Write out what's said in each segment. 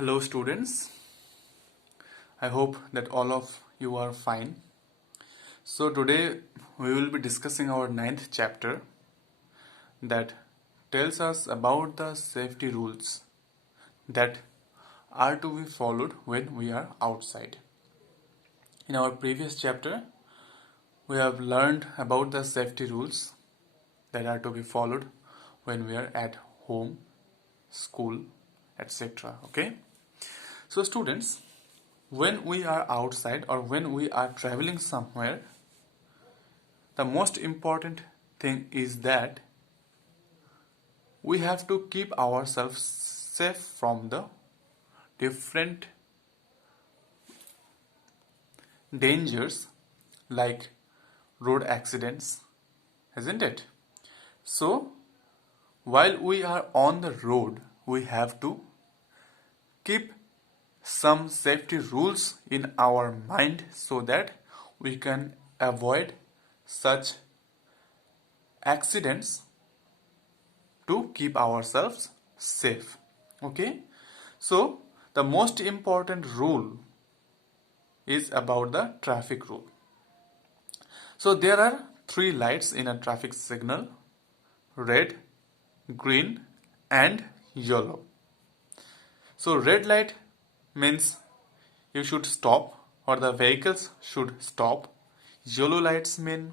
Hello students, I hope that all of you are fine. So today we will be discussing our ninth chapter that tells us about the safety rules that are to be followed when we are outside. In our previous chapter we have learned about the safety rules that are to be followed when we are at home, school, etc. Okay? So students, when we are outside or when we are traveling somewhere, the most important thing is that we have to keep ourselves safe from the different dangers like road accidents, isn't it? So, while we are on the road, we have to keep some safety rules in our mind so that we can avoid such accidents to keep ourselves safe. Okay, so the most important rule is about the traffic rule. So there are three lights in a traffic signal: red, green and yellow. So red light means you should stop or the vehicles should stop. Yellow lights mean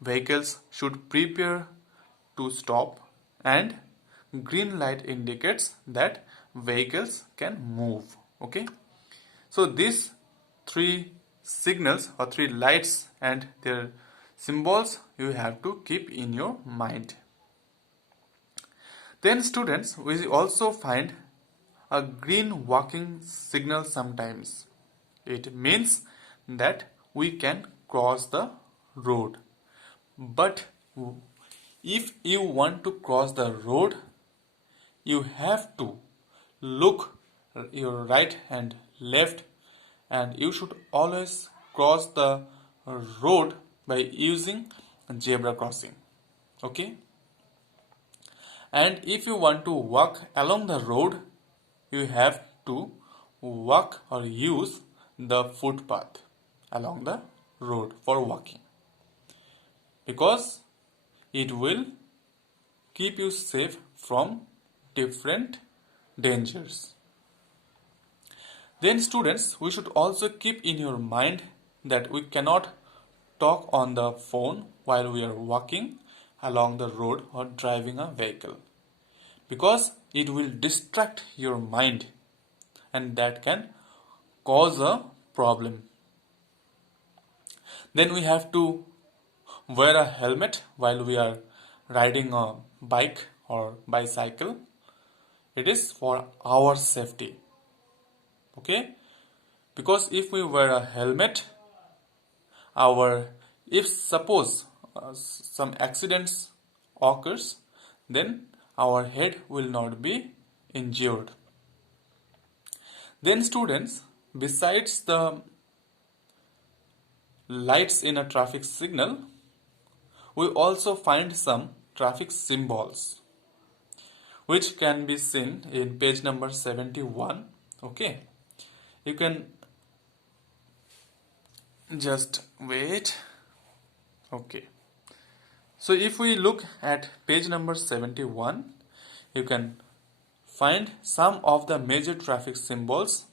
vehicles should prepare to stop, and green light indicates that vehicles can move. Okay, so these three signals or three lights and their symbols you have to keep in your mind. Then students, we also find a green walking signal sometimes. It means that we can cross the road. But if you want to cross the road, you have to look your right and left, and you should always cross the road by using zebra crossing. Okay? And if you want to walk along the road, you have to walk or use the footpath along the road for walking, because it will keep you safe from different dangers. Then students, we should also keep in your mind that we cannot talk on the phone while we are walking along the road or driving a vehicle, because it will distract your mind and that can cause a problem. Then we have to wear a helmet while we are riding a bike or bicycle. It is for our safety. Okay, because if we wear a helmet, if suppose some accidents occurs, then our head will not be injured. Then students, besides the lights in a traffic signal, we also find some traffic symbols which can be seen in page number 71. Okay, you can just wait. Okay, so if we look at page number 71, you can find some of the major traffic symbols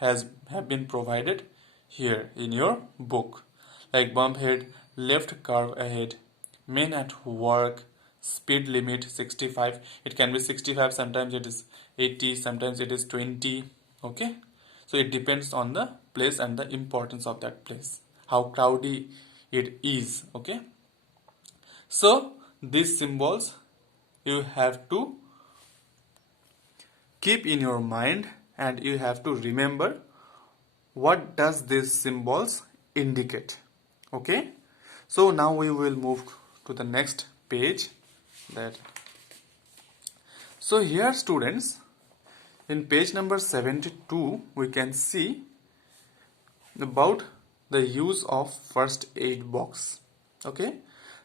have been provided here in your book, like bump head, left curve ahead, men at work, speed limit 65. It can be 65, sometimes it is 80, sometimes it is 20. Okay, so it depends on the place and the importance of that place, how crowded it is. Okay, so these symbols you have to keep in your mind, and you have to remember what does these symbols indicate. Okay, so now we will move to the next page. So here students, in page number 72 we can see about the use of first aid box. Okay,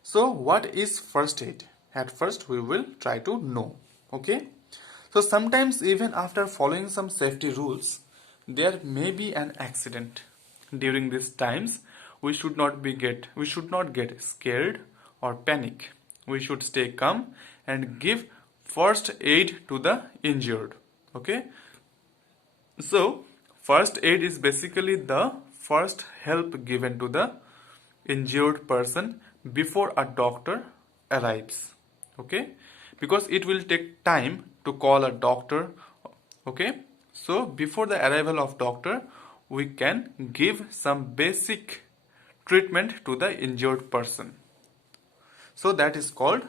so what is first aid? At first we will try to know. Okay, So sometimes even after following some safety rules, there may be an accident. During these times, we should not get scared or panic. We should stay calm and give first aid to the injured. Okay? So, first aid is basically the first help given to the injured person before a doctor arrives. Okay? Because it will take time to call a doctor. Okay? So, before the arrival of doctor, we can give some basic treatment to the injured person. So, that is called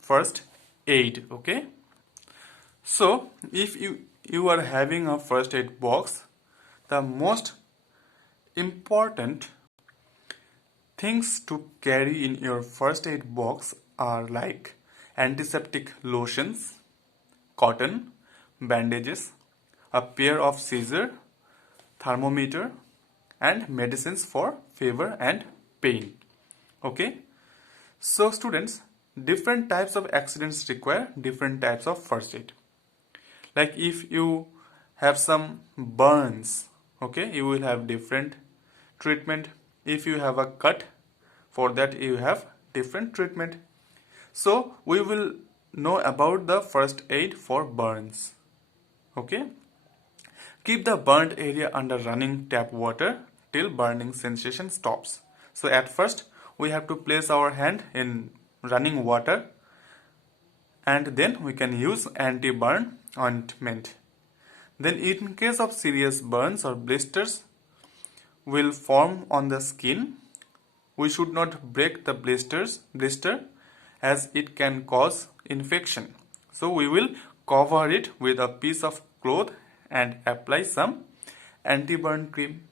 first aid. Okay? So, if you are having a first aid box, the most important things to carry in your first aid box are like antiseptic lotions, cotton, bandages, a pair of scissors, thermometer, and medicines for fever and pain. Okay? So students, different types of accidents require different types of first aid. Like if you have some burns, okay, you will have different treatment. If you have a cut, for that you have different treatment. So we will know about the first aid for burns. Okay, keep the burnt area under running tap water till burning sensation stops. So at first we have to place our hand in running water, and then we can use anti-burn ointment. Then in case of serious burns or blisters will form on the skin, we should not break the blister as it can cause infection. So we will cover it with a piece of cloth and apply some anti-burn cream.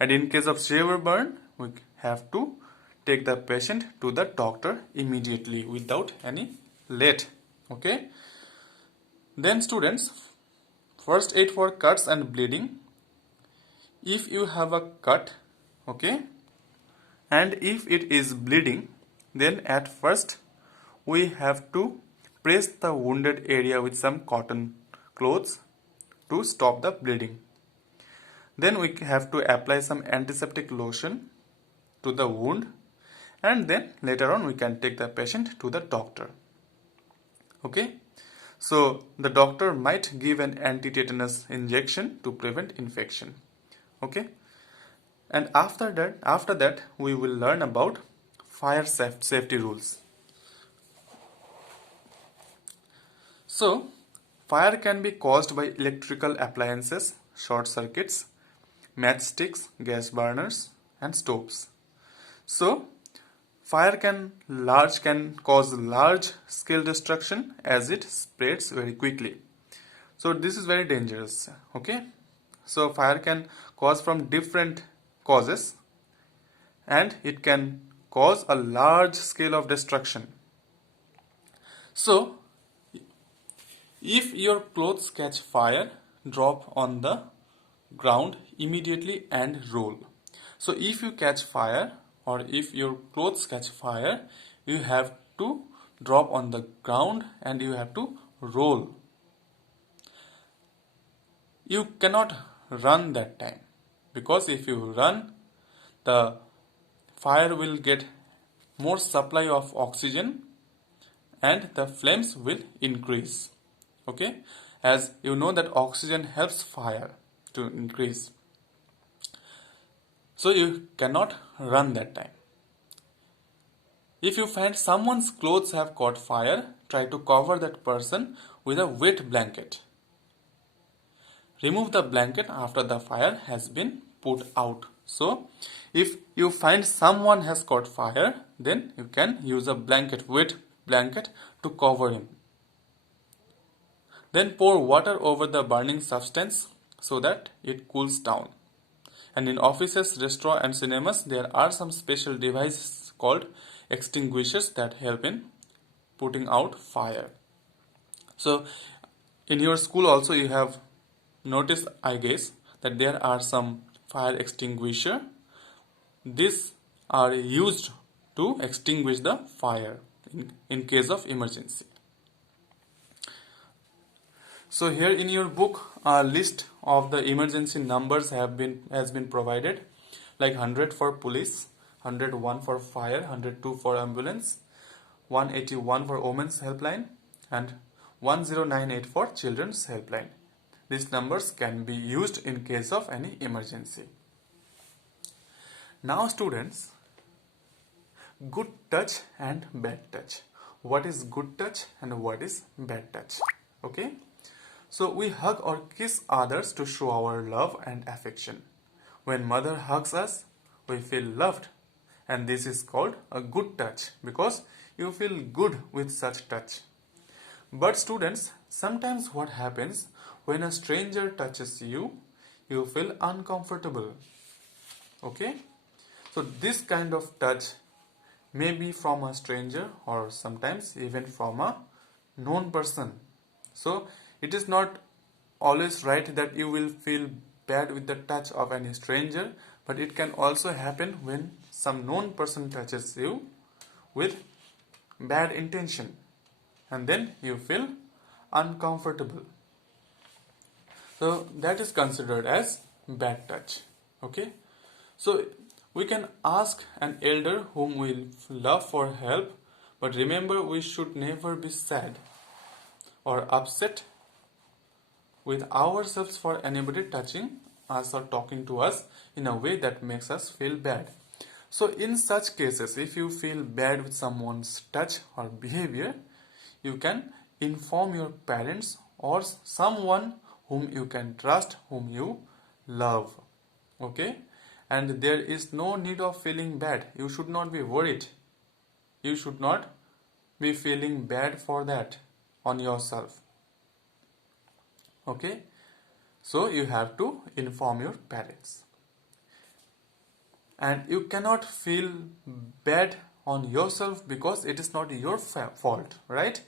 And in case of severe burn, we have to take the patient to the doctor immediately without any late. Okay. Then students, first aid for cuts and bleeding. If you have a cut, okay, and if it is bleeding, then at first we have to press the wounded area with some cotton cloths to stop the bleeding. Then we have to apply some antiseptic lotion to the wound, and then later on we can take the patient to the doctor. Okay, so the doctor might give an anti-tetanus injection to prevent infection. Okay, and after that we will learn about fire safety rules. So fire can be caused by electrical appliances, short circuits, matchsticks, gas burners, and stoves. So fire can cause large scale destruction as it spreads very quickly. So this is very dangerous. Okay, so fire can cause from different causes, and it can cause a large scale of destruction. So if your clothes catch fire, drop on the ground immediately and roll. So if you catch fire, or if your clothes catch fire, you have to drop on the ground and you have to roll. You cannot run that time, because if you run, the fire will get more supply of oxygen and the flames will increase. Okay, as you know that oxygen helps fire to increase. So you cannot run that time. If you find someone's clothes have caught fire, try to cover that person with a wet blanket. Remove the blanket after the fire has been put out. So if you find someone has caught fire, then you can use a blanket, wet blanket, to cover him. Then pour water over the burning substance so that it cools down. And in offices, restaurants, and cinemas, there are some special devices called extinguishers that help in putting out fire. So in your school also you have noticed, I guess, that there are some fire extinguisher. These are used to extinguish the fire in case of emergency. So here in your book, a list of the emergency numbers has been provided, like 100 for police, 101 for fire, 102 for ambulance, 181 for women's helpline, and 1098 for children's helpline. These numbers can be used in case of any emergency. Now students, good touch and bad touch. What is good touch and what is bad touch? Okay, so we hug or kiss others to show our love and affection. When mother hugs us, we feel loved, and this is called a good touch because you feel good with such touch. But students, sometimes what happens when a stranger touches you, you feel uncomfortable. Okay, so this kind of touch may be from a stranger or sometimes even from a known person. So it is not always right that you will feel bad with the touch of any stranger, but it can also happen when some known person touches you with bad intention, and then you feel uncomfortable. So that is considered as bad touch. Okay, so we can ask an elder whom we love for help, but remember we should never be sad or upset with ourselves for anybody touching us or talking to us in a way that makes us feel bad. So in such cases, if you feel bad with someone's touch or behavior, you can inform your parents or someone whom you can trust, whom you love. Okay, and there is no need of feeling bad. You should not be worried. You should not be feeling bad for that on yourself. Okay, so you have to inform your parents, and you cannot feel bad on yourself because it is not your fault, right?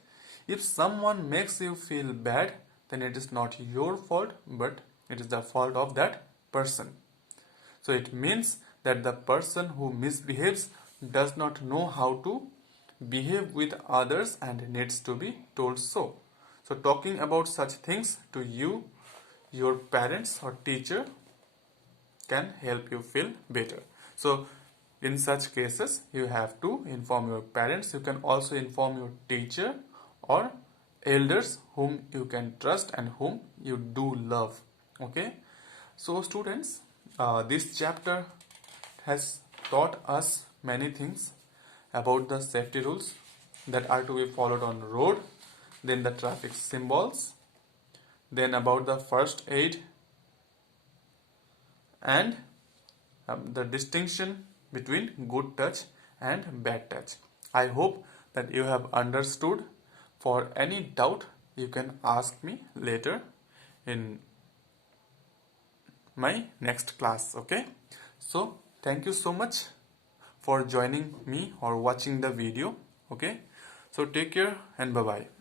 If someone makes you feel bad, then it is not your fault, but it is the fault of that person. So it means that the person who misbehaves does not know how to behave with others and needs to be told so. So talking about such things to you, your parents or teacher can help you feel better. So in such cases, you have to inform your parents. You can also inform your teacher or elders whom you can trust and whom you do love. Okay, so students, this chapter has taught us many things about the safety rules that are to be followed on road, then the traffic symbols, then about the first aid, and the distinction between good touch and bad touch. I hope that you have understood. For any doubt, you can ask me later in my next class. Okay, so thank you so much for joining me or watching the video. Okay, so take care and bye bye.